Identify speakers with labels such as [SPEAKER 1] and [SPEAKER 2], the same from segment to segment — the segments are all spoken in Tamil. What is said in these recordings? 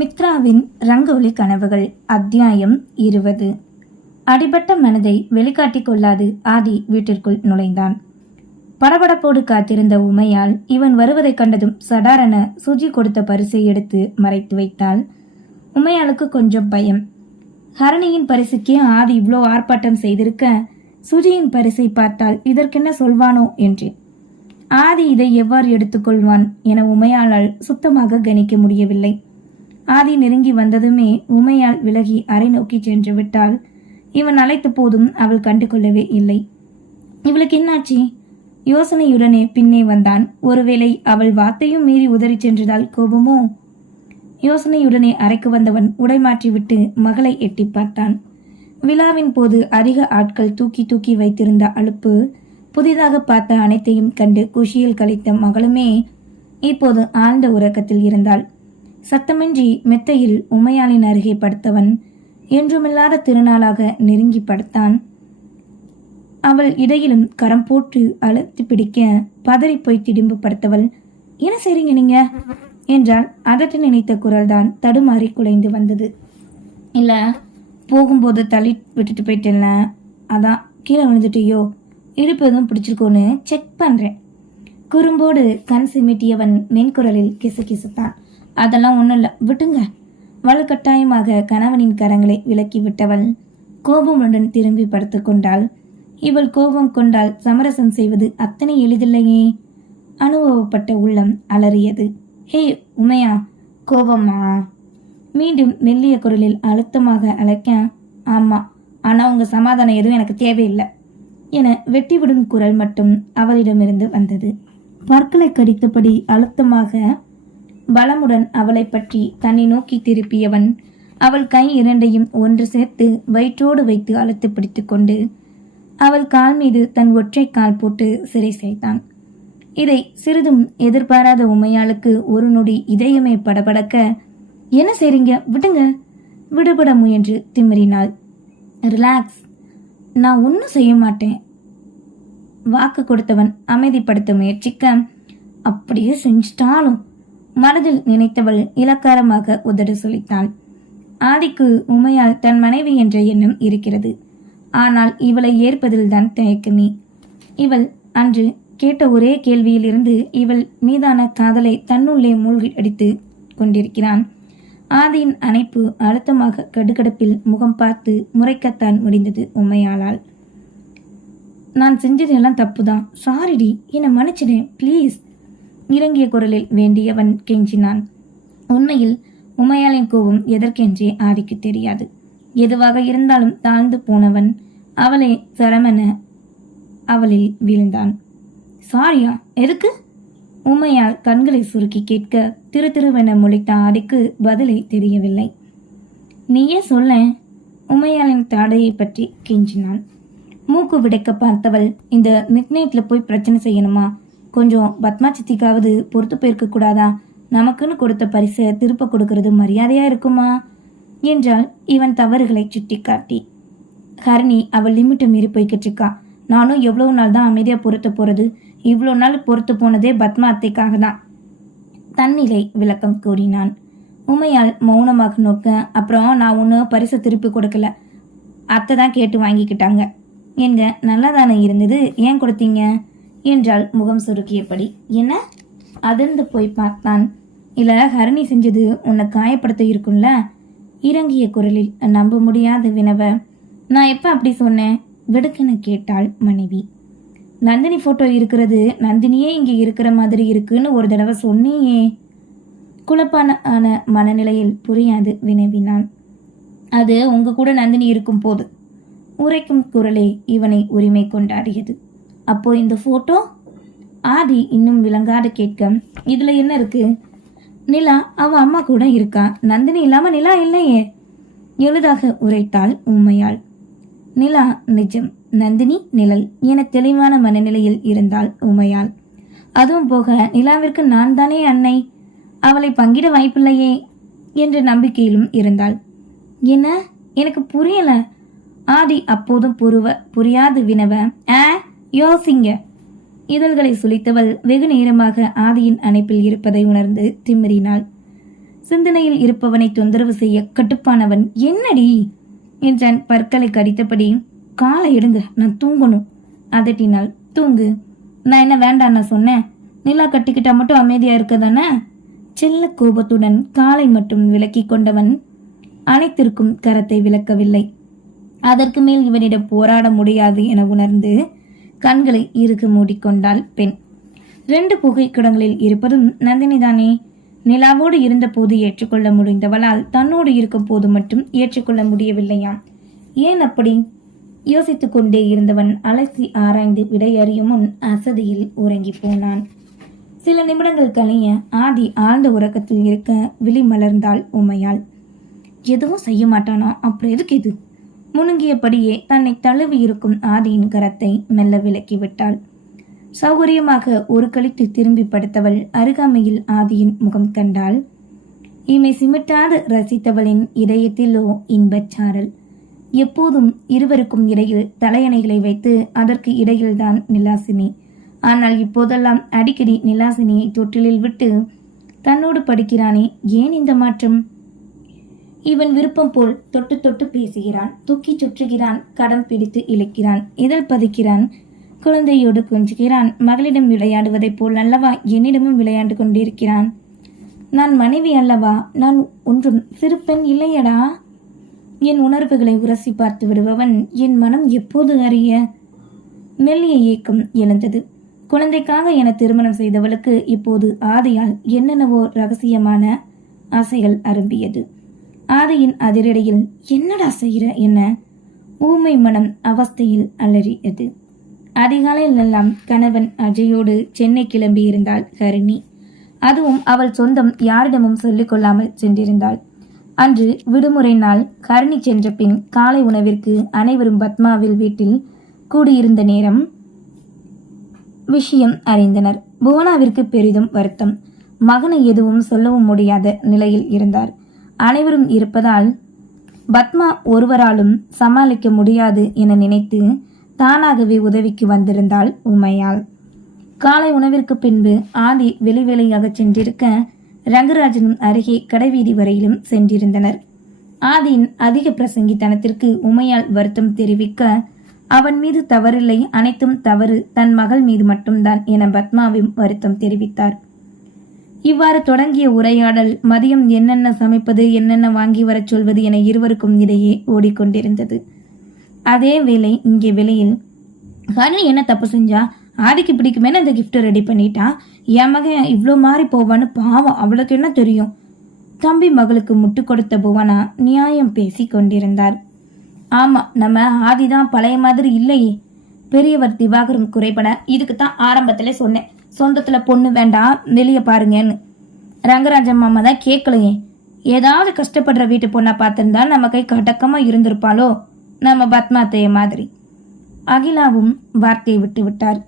[SPEAKER 1] மித்ராவின் ரங்கோலி கனவுகள் அத்தியாயம் இருபது. அடிபட்ட மனதை வெளிக்காட்டிக் கொள்ளாது ஆதி வீட்டிற்குள் நுழைந்தான். படபடப்போடு காத்திருந்த உமையால் இவன் வருவதைக் கண்டதும் சடாரண சுஜி கொடுத்த பரிசை எடுத்து மறைத்து வைத்தாள். உமையாளுக்கு கொஞ்சம் பயம். ஹரணியின் பரிசுக்கே ஆதி இவ்வளோ ஆர்ப்பாட்டம் செய்திருக்க சுஜியின் பரிசை பார்த்தால் இதற்கென்ன சொல்வானோ என்றேன். ஆதி இதை எவ்வாறு எடுத்துக்கொள்வான் என உமையாளால் சுத்தமாக கணிக்க முடியவில்லை. ஆதி நெருங்கி வந்ததுமே உமையால் விலகி அறை நோக்கி சென்று விட்டால் இவன் அழைத்த போதும் அவள் கண்டு கொள்ளவே இல்லை. இவளுக்கு என்னாச்சு? யோசனையுடனே பின்னே வந்தான். ஒருவேளை அவள் வார்த்தையும் மீறி உதறி சென்றதால் கோபமோ? யோசனையுடனே அறைக்கு வந்தவன் உடை மாற்றிவிட்டு மகளை எட்டி பார்த்தான். விழாவின் போது அதிக ஆட்கள் தூக்கி தூக்கி வைத்திருந்த அலுப்பு புதிதாக பார்த்த அனைத்தையும் கண்டு குஷியில் கழித்த மகளுமே இப்போது ஆழ்ந்த உறக்கத்தில் இருந்தாள். சத்தமின்றி மெத்தையில் உமையாளின் அருகே படுத்தவன் என்றுமில்லாத திருநாளாக நெருங்கி படுத்தான். அவள் இடையிலும் கரம் போட்டு அழுத்தி பிடிக்க பதறி போய் திடும்பு படுத்தவள் என்ன செய்றீங்க நீங்க? என்றால் அதட்டு நினைத்த குரல்தான் தடுமாறி குலைந்து வந்தது. இல்ல போகும்போது தள்ளி விட்டுட்டு போயிட்டேன்ல. அதான் கீழே விழுந்துட்டியோ? இடுப்பு எதுவும் பிடிச்சிருக்கோன்னு செக் பண்றேன். குறும்போடு கண் சிமிட்டியவன் மென்குரலில் கிசு கிசுத்தான். அதெல்லாம் ஒன்றும் இல்லை. விட்டுங்க. வலுக்கட்டாயமாக கணவனின் கரங்களை விலக்கி விட்டவள் கோபமுடன் திரும்பி படுத்து கொண்டாள். இவள் கோபம் கொண்டால் சமரசம் செய்வது அத்தனை எளிதில்லையே. அனுபவப்பட்ட உள்ளம் அலறியது. ஹே உமையா கோபமா? மீண்டும் மெல்லிய குரலில் அழுத்தமாக அழைக்க ஆமா ஆனா உங்க சமாதானம் எதுவும் எனக்கு தேவையில்லை என வெட்டிவிடும் குரல் மட்டும் அவளிடமிருந்து வந்தது. பற்களை கடித்தபடி அழுத்தமாக பலமுடன் அவளை பற்றி தன்னை நோக்கி திருப்பியவன் அவள் கை இரண்டையும் ஒன்று சேர்த்து வயிற்றோடு வைத்து அழுத்து பிடித்துக்கொண்டு அவள் கால் மீது தன் ஒற்றை கால் போட்டு சிறை செய்தான். இதை சிறிதும் எதிர்பாராத உமையாளுக்கு ஒரு நொடி இதயமே படபடக்க என்ன செய்றீங்க? விடுங்க. விடுபட முயன்று திமிரினாள். ரிலாக்ஸ். நான் ஒன்றும் செய்ய மாட்டேன். வாக்கு கொடுத்தவன் அமைதிப்படுத்த முயற்சிக்க அப்படியே செஞ்சிட்டாலும் மனதில் நினைத்தவள் இலக்காரமாக உதடு சொல்லித்தாள் ஆதிக்கு உமையால் தன் மனைவி என்ற எண்ணம் இருக்கிறது. ஆனால் இவளை ஏற்பதில்தான் தயக்கமே. இவள் அன்று கேட்ட ஒரே கேள்வியிலிருந்து இவள் மீதான காதலை தன்னுள்ளே மூழ்கி அடித்து கொண்டிருக்கிறான். ஆதியின் அணைப்பு அழுத்தமாக கடுகடுப்பில் முகம் பார்த்து முறைக்கத்தான் முடிந்தது உமையாளால். நான் செஞ்சதெல்லாம் தப்புதான். சாரிடி என்னை மன்னிச்சிடேன் ப்ளீஸ் இறங்கிய குரலில் வேண்டியவன் கெஞ்சினான். உண்மையில் உமையாளின் கோபம் எதற்கென்றே ஆதிக்கு தெரியாது. எதுவாக இருந்தாலும் தாழ்ந்து போனவன் அவளை சரமன அவளில் வீழ்ந்தான். சாரியா எதுக்கு? உமையால் கண்களை சுருக்கி கேட்க திரு திருவென முளைத்த ஆதிக்கு பதிலை தெரியவில்லை. நீயே சொல்ல? உமையாளின் தாடையை பற்றி கெஞ்சினான். மூக்கு விடைக்க பார்த்தவள் இந்த மிட்நைட்ல போய் பிரச்சனை செய்யணுமா? கொஞ்சம் பத்மா சித்திக்காவது பொறுத்து போயிருக்க கூடாதா நமக்குன்னு கொடுத்த பரிசை திருப்ப கொடுக்கறது மரியாதையா இருக்குமா? என்றால் இவன் தவறுகளை சுட்டிக்காட்டி. ஹரணி அவள் லிமிட்டை மீறி போய்கிட்டு இருக்கா. நானும் எவ்வளவு நாள் தான் அமைதியா பொறுத்து போறது? இவ்வளோ நாள் பொறுத்து போனதே பத்மா அத்தைக்காக தான். தன்னிலை விளக்கம் கூறினான். உமையால் மௌனமாக நோக்க அப்புறம் நான் ஒன்றும் பரிசை திருப்பி கொடுக்கல. அத்தை தான் கேட்டு வாங்கிக்கிட்டாங்க. எங்க நல்லாதானே இருந்தது? ஏன் கொடுத்தீங்க? என்றால் முகம் சுருக்கியபடி. என்ன? அதிர்ந்து போய் பார்த்தான். இல்ல ஹரணி செஞ்சது உன்னை காயப்படுத்த இருக்கும்ல? இறங்கிய குரலில் நம்ப முடியாத வினவ. நான் எப்ப அப்படி சொன்னேன்? வெடுக்கென கேட்டாள் மனைவி. நந்தினி போட்டோ இருக்கிறது. நந்தினியே இங்கே இருக்கிற மாதிரி இருக்குன்னு ஒரு தடவை சொன்னியே. குழப்பான ஆன மனநிலையில் புரியாது வினவினான். அது உங்க கூட நந்தினி இருக்கும் போது உரைக்கும் குரலே இவனை உரிமை கொண்டாடியது. அப்போ இந்த போட்டோ ஆதி இன்னும் விளங்காத கேட்க இதுல என்ன இருக்கு? நிலா அவ அம்மா கூட இருக்கா. நந்தினி இல்லாம நிலா இல்லையே. எளிதாக உரைத்தாள் உண்மையாள் நிலா நிஜம். நந்தினி நிழல் என தெளிவான மனநிலையில் இருந்தாள் உமையாள். அதுவும் போக நிலாவிற்கு நான் தானே அன்னை? அவளை பங்கிட வாய்ப்பில்லையே? என்ற நம்பிக்கையிலும் இருந்தாள். என்ன? எனக்கு புரியல. ஆதி அப்போதும் புருவ புரியாது வினவ ஆ? யோசிங்க. இதழ்களை சுழித்தவள் வெகு நேரமாக ஆதியின் அணைப்பில் இருப்பதை உணர்ந்து திமிரினாள். சிந்தனையில் இருப்பவனை தொந்தரவு செய்ய கட்டுப்பானவன் என்னடி? என்றான் பற்களை கடித்தபடி காலை எடுங்க நான் தூங்கணும் அதட்டினாள். தூங்கு. நான் என்ன வேண்டாம் நான் சொன்னேன். நிலா கட்டிக்கிட்டா மட்டும் அமைதியா இருக்க தானே? செல்ல கோபத்துடன் காலை மட்டும் விலக்கி கொண்டவன் அனைத்திற்கும் கரத்தை விளக்கவில்லை. அதற்கு மேல் இவனிடம் போராட முடியாது என உணர்ந்து கண்களை இறுக மூடிக்கொண்டாள் பெண். ரெண்டு புகைக்குடங்களில் இருப்பதும் நந்தினிதானே. நிலாவோடு இருந்தபோது ஏற்றுக்கொள்ள முடிந்தவளால் தன்னோடு இருக்கும் போது மட்டும் ஏற்றுக்கொள்ள முடியவில்லையாம். ஏன் அப்படி? யோசித்துக் கொண்டே இருந்தவன் அலசி ஆராய்ந்து விடையறியும் முன் அசதியில் உறங்கி போனான். சில நிமிடங்கள் கழிய ஆதி ஆழ்ந்த உறக்கத்தில் இருக்க விழி மலர்ந்தாள் உமையாள். எதுவும் செய்ய மாட்டானா? அப்புறம் எதுக்கு இது? முணுங்கியபடியே தன்னை தழுவி இருக்கும் ஆதியின் கரத்தை மெல்ல விலக்கி விட்டாள் சௌகரியமாக ஒரு கழித்து திரும்பி படுத்தவள் அருகாமையில் ஆதியின் முகம் கண்டாள். இமை சிமிட்டாது ரசித்தவளின் இதயத்திலோ இன்பச்சாரல். எப்போதும் இருவருக்கும் இடையில் தலையணைகளை வைத்து அதற்கு இடையில்தான் நிலாசினி. ஆனால் இப்போதெல்லாம் அடிக்கடி நிலாசினியை தொட்டிலில் விட்டு தன்னோடு படிக்கிறானே ஏன் இந்த மாற்றம்? இவன் விருப்பம் போல் தொட்டு தொட்டு பேசுகிறான் தூக்கி சுற்றுகிறான் கடம் பிடித்து இழுக்கிறான் இதழ் பதிக்கிறான்? குழந்தையோடு கொஞ்சுகிறான் மகளிடம் விளையாடுவதைப் போல் அல்லவா என்னிடமும் விளையாண்டு கொண்டிருக்கிறான்? நான் மனைவி அல்லவா? நான் ஒன்றும் சிறு பெண் இல்லையடா. என் உணர்வுகளை உரசி பார்த்து விடுபவன் என் மனம் எப்போது அறிய? மெல்லிய ஏக்கம் எழுந்தது. குழந்தைக்காக என திருமணம் செய்தவளுக்கு இப்போது ஆதையால் என்னென்னவோ ரகசியமான ஆசைகள் அரும்பியது. ஆதியின் அதிரடியில் என்னடா செய்கிற என்ன? ஊமை மனம் அவஸ்தையில் அலறியது அதிகாலையில் எல்லாம் கணவன் அஜயோடு சென்னை கிளம்பி இருந்தாள் ஹரிணி. அதுவும் அவள் சொந்தம் யாரிடமும் சொல்லிக்கொள்ளாமல் சென்றிருந்தாள். அன்று விடுமுறை நாள் ஹரிணி சென்ற பின் காலை உணவிற்கு அனைவரும் பத்மாவில் வீட்டில் கூடியிருந்த நேரம் விஷயம் அறிந்தனர். புவனாவிற்கு பெரிதும் வருத்தம். மகனை எதுவும் சொல்லவும் முடியாத நிலையில் இருந்தார். அனைவரும் இருப்பதால் பத்மா ஒருவராலும் சமாளிக்க முடியாது என நினைத்து தானாகவே உதவிக்கு வந்திருந்தாள் உமையாள் காலை உணவிற்கு பின்பு ஆதி வெளிவேளையாக சென்றிருக்க ரங்கராஜனும் அருகே கடைவீதி வரையிலும் சென்றிருந்தனர். ஆதியின் அதிக பிரசங்கித்தனத்திற்கு உமையால் வருத்தம் தெரிவிக்க அவன் மீது தவறில்லை அனைத்தும் தவறு தன் மகள் மீது மட்டும்தான் என பத்மாவும் வருத்தம் தெரிவித்தார். இவ்வாறு தொடங்கிய உரையாடல் மதியம் என்னென்ன சமைப்பது என்னென்ன வாங்கி வரச் சொல்வது என இருவருக்கும் இடையே ஓடிக்கொண்டிருந்தது. அதே வேளை இங்கே வெளியில் ஹனி என்ன தப்பு செஞ்சா? ஆதிக்கு பிடிக்குமேனு அந்த கிஃப்ட்டை ரெடி பண்ணிட்டா? என் மகன் இவ்வளோ மாறி போவான்னு பாவம் அவளுக்கு என்ன தெரியும்? தம்பி மகளுக்கு முட்டு கொடுத்த புவனா நியாயம் பேசி கொண்டிருந்தார். ஆமாம் நம்ம ஆதி தான் பழைய மாதிரி இல்லையே. பெரியவர் திவாகரும் குறைபட இதுக்கு தான் ஆரம்பத்தில் சொன்னேன். சொந்தத்தில் பொண்ணு வேண்டாம் வெளியே பாருங்கன்னு. ரங்கராஜன் மாமா தான் கேட்கலையே ஏதாவது கஷ்டப்படுற வீட்டு பொண்ணை பார்த்துருந்தா நம்ம கை கடக்கமாக இருந்திருப்பாளோ? நம்ம பத்மாத்தைய மாதிரி. அகிலாவும் வார்த்தையை விட்டு விட்டார்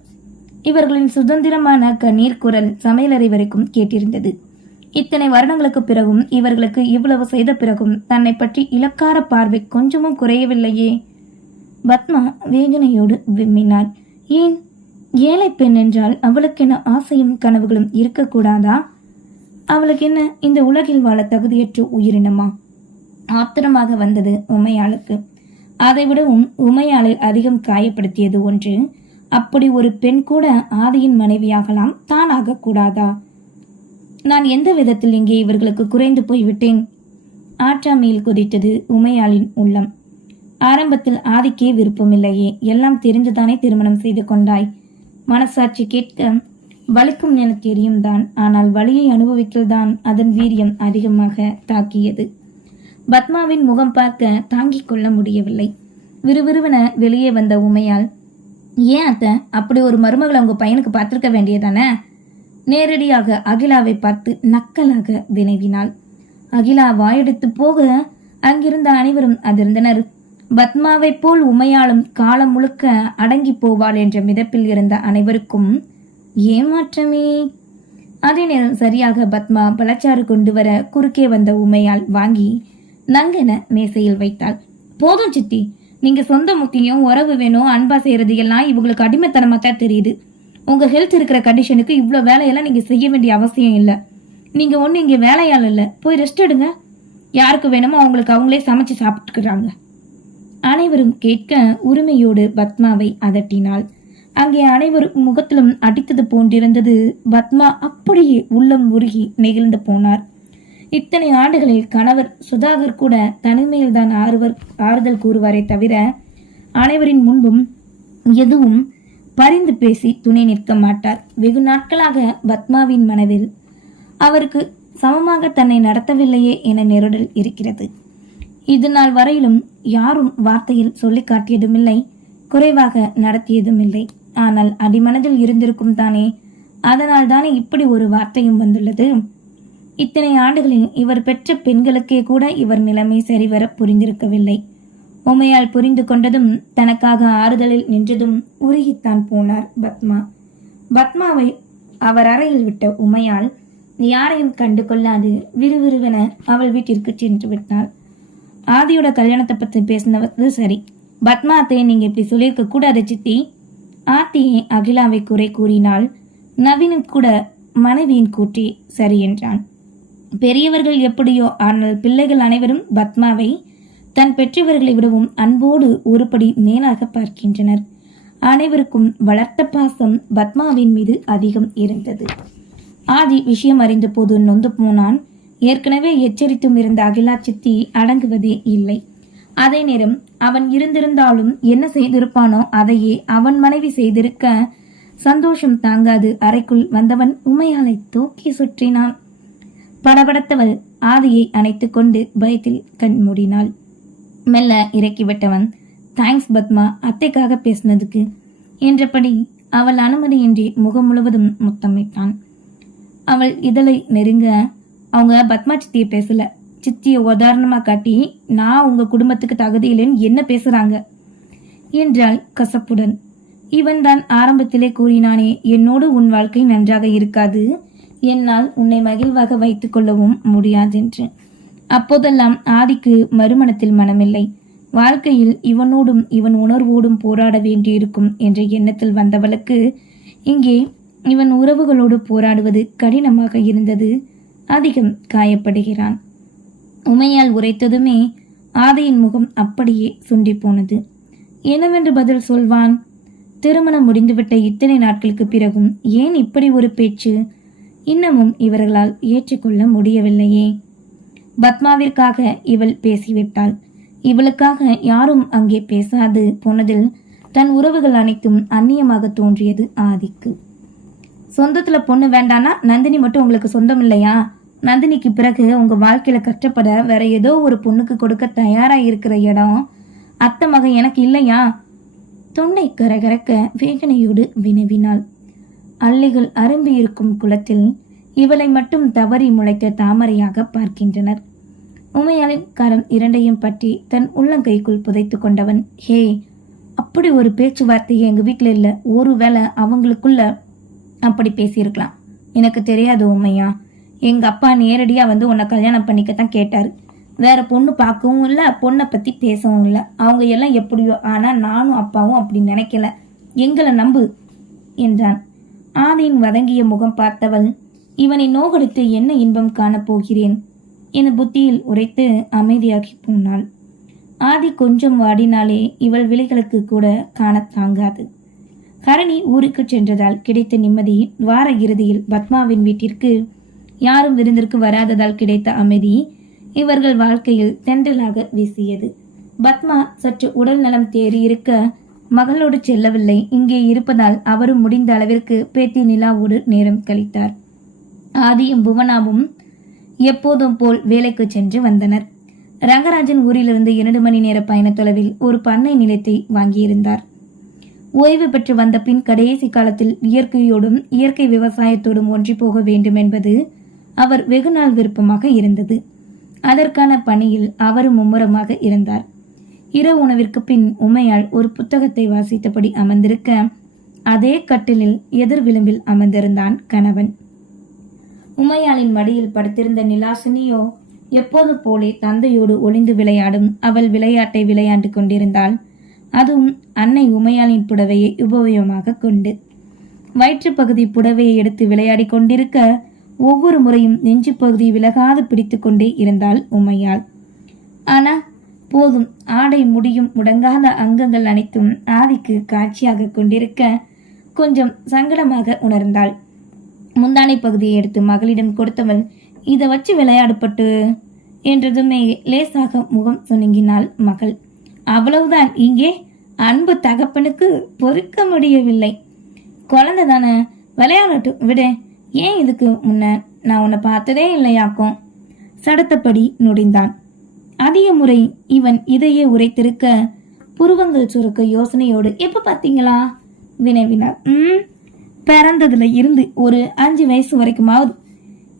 [SPEAKER 1] இவர்களின் சுதந்திரமான கண்ணீர் குரல் சமையலறை வரைக்கும் கேட்டிருந்தது. இத்தனை வருடங்களுக்கு பிறகும் இவர்களுக்கு இவ்வளவு செய்த பிறகும் தன்னை பற்றி இலக்கார பார்வை கொஞ்சமும் குறையவில்லையே. பத்மா வேதனையோடு விம்மினாள். ஏன் ஏழை பெண் என்றால் அவளுக்கென ஆசையும் கனவுகளும் இருக்கக்கூடாதா? அவளுக்கு என்ன இந்த உலகில் வாழ தகுதியற்ற உயிரினமா ஆத்திரமாக வந்தது உமையாளுக்கு. அதைவிடவும் உமையாளை அதிகம் காயப்படுத்தியது ஒன்று அப்படி ஒரு பெண் கூட ஆதியின் மனைவியாகலாம் தானாக கூடாதா? நான் எந்த விதத்தில் இங்கே இவர்களுக்கு குறைந்து போய்விட்டேன்? ஆற்றாமையில் கொதித்தது உமையாளின் உள்ளம். ஆரம்பத்தில் ஆதிக்கே விருப்பமில்லையே எல்லாம் தெரிந்துதானே திருமணம் செய்து கொண்டாய்? மனசாட்சி கேட்க வலிக்கும் என தெரியும் தான் ஆனால் வலியை அனுபவிக்கல்தான் அதன் வீரியம் அதிகமாக தாக்கியது. பத்மாவின் முகம் பார்க்க தாங்கிக் கொள்ள முடியவில்லை. விறுவிறுவென வெளியே வந்த உமையால் ஏன் அத்தை? அப்படி ஒரு மருமகளை உங்க பையனுக்கு பார்த்திருக்க வேண்டியதானே நேரடியாக அகிலாவை பார்த்து நக்கலாக வினவினாள். அகிலா வாயெடுத்து போக அங்கிருந்த அனைவரும் அதிர்ந்தனர். பத்மாவைப் போல் உமையாளும் காலம் முழுக்க அடங்கி போவாள் என்ற மிதப்பில் இருந்த அனைவருக்கும் ஏமாற்றமே. அதே நேரம் சரியாக பத்மா பலச்சாறு கொண்டு வர குறுக்கே வந்த உமையால் வாங்கி நங்கென மேசையில் வைத்தாள். போதும் சித்தி நீங்க சொந்த முக்கியம் உறவு வேணும் அன்பா செய்யறது எல்லாம் இவங்களுக்கு அடிமைத்தனமா தான் தெரியுது. உங்க ஹெல்த் இருக்கிற கண்டிஷனுக்கு இவ்வளோ வேலையெல்லாம் நீங்க செய்ய வேண்டிய அவசியம் இல்லை. நீங்க ஒண்ணு இங்க வேலையால் இல்ல. போய் ரெஸ்ட் எடுங்க. யாருக்கு வேணுமோ அவங்களுக்கு அவங்களே சமைச்சு சாப்பிட்டுக்கிறாங்க. அனைவரும் கேட்க உரிமையோடு பத்மாவை அதட்டினாள். அங்கே அனைவரும் முகத்திலும் அடித்தது போன்றிருந்தது. பத்மா அப்படியே உள்ளம் உருகி நெகிழ்ந்து போனார். இத்தனை ஆண்டுகளில் கணவர் சுதாகர் கூட தனிமையில்தான் ஆறுவர் ஆறுதல் கூறுவாரே தவிர அனைவரின் முன்பும் எதுவும் பரிந்து பேசி துணை நிற்க மாட்டார். வெகு நாட்களாக பத்மாவின் மனதில் அவருக்கு சமமாக தன்னை நடத்தவில்லையே என நெருடல் இருக்கிறது. இது நாள் வரையிலும் யாரும் வார்த்தையில் சொல்லிக் காட்டியதுமில்லை குறைவாக நடத்தியதுமில்லை. ஆனால் அடிமனதில் இருந்திருக்கும் தானே அதனால் தானே இப்படி ஒரு வார்த்தையும் வந்துள்ளது? இத்தனை ஆண்டுகளில் இவர் பெற்ற பெண்களுக்கே கூட இவர் நிலைமை சரிவர புரிந்திருக்கவில்லை. உமையால் புரிந்து கொண்டதும் தனக்காக ஆறுதலில் நின்றதும் உருகித்தான் போனார் பத்மா. பத்மாவை அவர் அறையில் விட்ட உமையால் யாரையும் கண்டு கொள்ளாது விறுவிறுவென அவள் வீட்டிற்கு சென்று விட்டாள். ஆதியோட கல்யாணத்தை பத்தி பேசினவது சரி. பத்மா அத்தையை நீங்க இப்படி சொல்லியிருக்க கூடாது சித்தி. ஆத்தியை அகிலாவை குறை கூறினால் நவீனும் கூட மனைவியின் கூற்றி சரி என்றான். பெரியவர்கள் எப்படியோ ஆனால் பிள்ளைகள் அனைவரும் பத்மாவை தன் பெற்றவர்களை விடவும் அன்போடு ஒருபடி மேலாக பார்க்கின்றனர். அனைவருக்கும் வளர்த்த பாசம் பத்மாவின் மீது அதிகம் இருந்தது. ஆதி விஷயம் அறிந்த போது நொந்து போனான். ஏற்கனவே எச்சரித்தும் இருந்த அகிலா சித்தி அடங்குவதே இல்லை. அதே நேரம் அவன் இருந்திருந்தாலும் என்ன செய்திருப்பானோ அதையே அவன் மனைவி செய்திருக்க சந்தோஷம் தாங்காது. அறைக்குள் வந்தவன் உமையாலை தூக்கி சுற்றினான். படபடத்தவள் ஆதியை அணைத்து கொண்டு பயத்தில் கண் மூடினாள். மெல்ல இறக்கிவிட்டவன் தேங்க்ஸ் பத்மா அத்தைக்காக பேசினதுக்கு என்றபடி அவள் அனுமதியின்றி முகம் முழுவதும் முத்தமிட்டான். அவள் இதழை நெருங்க அவங்க பத்மா சித்தியை பேசல. சித்தியை உதாரணமா காட்டி நான் உங்க குடும்பத்துக்கு தகுதி இல்லைன்னு என்ன பேசுறாங்க? என்றாள் கசப்புடன். இவன்தான் ஆரம்பத்திலே கூறினானே என்னோடு உன் வாழ்க்கை நன்றாக இருக்காது. என்னால் உன்னை மகிழ்வாக வைத்துக் கொள்ளவும் முடியாதென்று. அப்போதெல்லாம் ஆதிக்கு மறுமணத்தில் மனமில்லை. வாழ்க்கையில் இவனோடும் இவன் உணர்வோடும் போராட வேண்டியிருக்கும் என்ற எண்ணத்தில் வந்தவளுக்கு இங்கே இவன் உறவுகளோடு போராடுவது கடினமாக இருந்தது. அதிகம் காயப்படுகிறான். உமையால் உரைத்ததுமே ஆதையின் முகம் அப்படியே சுண்டி போனது. என்னவென்று பதில் சொல்வான்? திருமணம் முடிந்துவிட்ட இத்தனை நாட்களுக்கு பிறகும் ஏன் இப்படி ஒரு பேச்சு? இன்னமும் இவர்களால் ஏற்றுக்கொள்ள முடியவில்லையே. பத்மாவிற்காக இவள் பேசிவிட்டாள். இவளுக்காக யாரும் அங்கே பேசாது போனதில் தன் உறவுகள் அனைத்தும் அந்நியமாக தோன்றியது ஆதிக்கு. சொந்தத்துல பொண்ணு வேண்டானா? நந்தினி மட்டும் உங்களுக்கு சொந்தம் இல்லையா நந்தினிக்கு பிறகு உங்க வாழ்க்கையில கஷ்டப்பட வேற ஏதோ ஒரு பொண்ணுக்கு கொடுக்க தயாரா இருக்கிற இடம் அத்தை மகன் எனக்கு இல்லையா? தொண்டை கரகரக்க வேதனையோடு வினவினாள். அள்ளிகள் அரும்பி இருக்கும் குளத்தில் இவளை மட்டும் தவறி முளைத்த தாமரையாக பார்க்கின்றனர். உமையாளின் கரம் இரண்டையும் பற்றி தன் உள்ளங்கைக்குள் புதைத்து கொண்டவன் ஹே அப்படி ஒரு பேச்சுவார்த்தை எங்க வீட்டில் இல்லை ஒருவேளை அவங்களுக்குள்ள அப்படி பேசியிருக்கலாம். எனக்கு தெரியாது உண்மையா எங்க அப்பா நேரடியா வந்து உன்னை கல்யாணம் பண்ணிக்கத்தான் கேட்டாரு. வேற பொண்ணு பார்க்கவும் இல்லை பொண்ணை பத்தி பேசவும் இல்லை. அவங்க எல்லாம் எப்படியோ ஆனா நானும் அப்பாவும் அப்படி நினைக்கல. எங்களை நம்பு என்றான். ஆதியின் வதங்கிய முகம் பார்த்தவள் இவனை நோகடித்து என்ன இன்பம் காணப் போகிறேன்? என புத்தியில் உரைத்து அமைதியாகி போனாள். ஆதி கொஞ்சம் வாடினாலே இவள் விலைகளுக்கு கூட காணத் தாங்காது. ஹரணி ஊருக்கு சென்றதால் கிடைத்த நிம்மதி வார இறுதியில் பத்மாவின் வீட்டிற்கு யாரும் விருந்திற்கு வராததால் கிடைத்த அமைதி இவர்கள் வாழ்க்கையில் தென்றலாக வீசியது. பத்மா சற்று உடல் நலம் தேறி இருக்க மகளோடு செல்லவில்லை. இங்கே இருப்பதால் அவரும் முடிந்த அளவிற்கு பேத்தி நிலாவோடு நேரம் கழித்தார். ஆதியும் புவனாவும் எப்போதும் போல் வேலைக்கு சென்று வந்தனர். ரங்கராஜன் ஊரிலிருந்து இரண்டு மணி நேர பயண தொலைவில் ஒரு பண்ணை நிலத்தை வாங்கியிருந்தார். ஓய்வு பெற்று வந்த பின் கடைசி காலத்தில் இயற்கையோடும் இயற்கை விவசாயத்தோடும் ஒன்றி போக வேண்டும் என்பது அவர் வெகுநாள் விருப்பமாக இருந்தது. அதற்கான பணியில் அவரும் மும்முரமாக இருந்தார். இரவு உணவிற்கு பின் உமையாள் ஒரு புத்தகத்தை வாசித்தபடி அமர்ந்திருக்க அதே கட்டிலில் எதிர் விளிம்பில் அமர்ந்திருந்தான் கணவன். உமையாளின் மடியில் படுத்திருந்த நிலாசினியோ எப்போது போலே தந்தையோடு ஒளிந்து விளையாடும் அவள் விளையாட்டை விளையாண்டு கொண்டிருந்தாள். அதுவும் அன்னை உமையாளின் புடவையை உபயோகமாக கொண்டு. வயிற்றுப்பகுதி புடவையை எடுத்து விளையாடி கொண்டிருக்க ஒவ்வொரு முறையும் நெஞ்சு பகுதி விலகாது பிடித்து கொண்டே இருந்தாள் உமையாள். ஆனா போதும். ஆடை முடியும். முடங்காத அங்கங்கள் அனைத்தும் ஆதிக்கு காட்சியாக கொண்டிருக்க கொஞ்சம் சங்கடமாக உணர்ந்தாள். முந்தானை பகுதியை எடுத்து மகளிடம் கொடுத்தவள் இதை வச்சு விளையாடப்பட்டு என்றதுமே லேசாக முகம் சுணுங்கினாள் மகள். அவ்வளவுதான். இங்கே அன்பு தகப்பனுக்கு பொறுக்க முடியவில்லை. குழந்தை தானே. விளையாடட்டும். விடு. ஏன் இதுக்கு முன்ன நான் உன்னை பார்த்ததே இல்லையாக்கும்? சடத்தப்படி நொடிந்தான். அதிக முறை இவன் இதையே உரைத்திருக்க புருவங்கள் சுருக்க யோசனையோடு எப்ப பாத்தீங்களா வினவினார் ம் பிறந்ததுல இருந்து ஒரு அஞ்சு வயசு வரைக்குமாவது.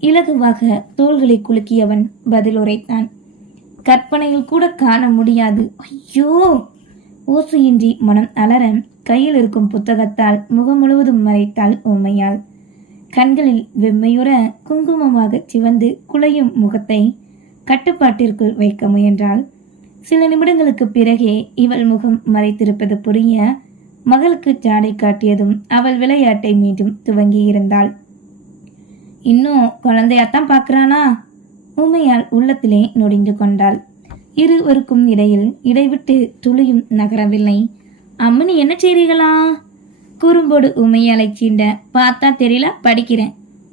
[SPEAKER 1] இலகுவாக தோள்களை குலுக்கியவன் பதில் உரைத்தான். கற்பனையில் கூட காண முடியாது. ஐயோ! ஓசையின்றி மனம் அலற கையில் இருக்கும் புத்தகத்தால் முகம் முழுவதும் மறைத்தாள் உண்மையால் கண்களில் வெம்மையுற குங்குமமாக சிவந்து குலையும் முகத்தை கட்டுப்பாட்டிற்குள் வைக்க முயன்றாள். சில நிமிடங்களுக்கு பிறகே இவள் முகம் மறைத்திருப்பது புரிய மகளுக்கு ஜாடை காட்டியதும் அவள் விளையாட்டை மீண்டும் துவங்கி இருந்தாள். இன்னும் குழந்தையாத்தான் பார்க்கறானா உமையால் உள்ளத்திலே நொடிந்து கொண்டாள். இருவருக்கும் இடையில் இடைவிட்டு துளியும் நகரவில்லை. அம்மனி என்ன செய்றீங்களா குறும்போடு உமையாலை சீண்ட பார்த்தா தெரியல? படிக்கிறேன்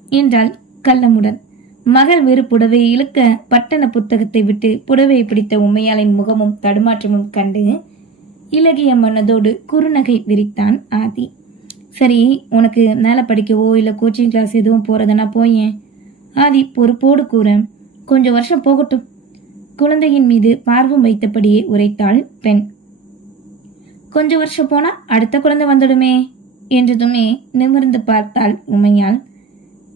[SPEAKER 1] என்றாள் கள்ளமுடன். மகள் வெறு புடவையை இழுக்க பட்டண புத்தகத்தை விட்டு புடவையை பிடித்த உமையாளின் முகமும் தடுமாற்றமும் கண்டு இலகிய மனதோடு குறுநகை விரித்தான் ஆதி. சரி உனக்கு மேலே படிக்கவோ இல்லை கோச்சிங் கிளாஸ் எதுவும் போகிறதுனா போயேன் ஆதி பொறுப்போடு கூற கொஞ்சம் வருஷம் போகட்டும். குழந்தையின் மீது பார்வம் வைத்தபடியே உரைத்தாள் பெண். கொஞ்ச வருஷம் போனா அடுத்த குழந்தை வந்துடுமே. என்றதுமே நிமிர்ந்து பார்த்தாள் உமையாள்.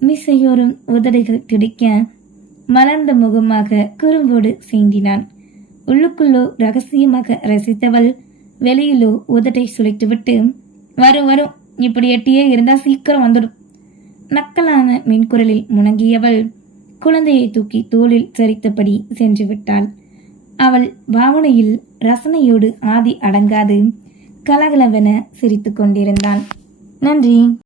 [SPEAKER 1] மிசையோரும் உதடுகள் துடிக்க மலர்ந்த முகமாக குறும்போடு சீண்டினான் உள்ளுக்குள்ளோ ரகசியமாக ரசித்தவள் வெளியிலோ உதட்டை சுழித்துவிட்டு வரும் வரும் இப்படி எட்டியே இருந்தா சீக்கிரம் வந்துடும் நக்கலான மின்குரலில் முணங்கியவள் குழந்தையை தூக்கி தோளில் சரித்தபடி சென்று விட்டாள். அவள் பாவனையில் ரசனையோடு ஆதி அடங்காது கலகலவென சிரித்துக் கொண்டிருந்தான். நன்றி